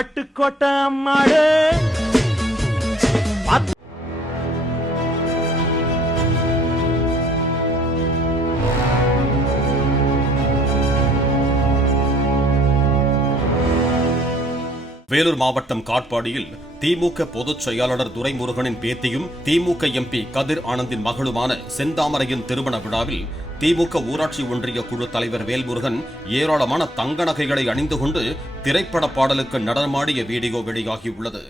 பட்டுக்கோட்டை அம்மாடு வேலூர் மாவட்டம் காட்பாடியில் திமுக பொதுச் செயலாளர் துரைமுருகனின் பேத்தியும் திமுக எம்பி கதிர் ஆனந்தின் மகளுமான செந்தாமரையின் திருமண விழாவில் திமுக ஊராட்சி ஒன்றிய குழு தலைவர் வேல்முருகன் ஏராளமான தங்க நகைகளை அணிந்து கொண்டு திரைப்பட பாடலுக்கு நடனமாடிய வீடியோ வெளியாகியுள்ளது.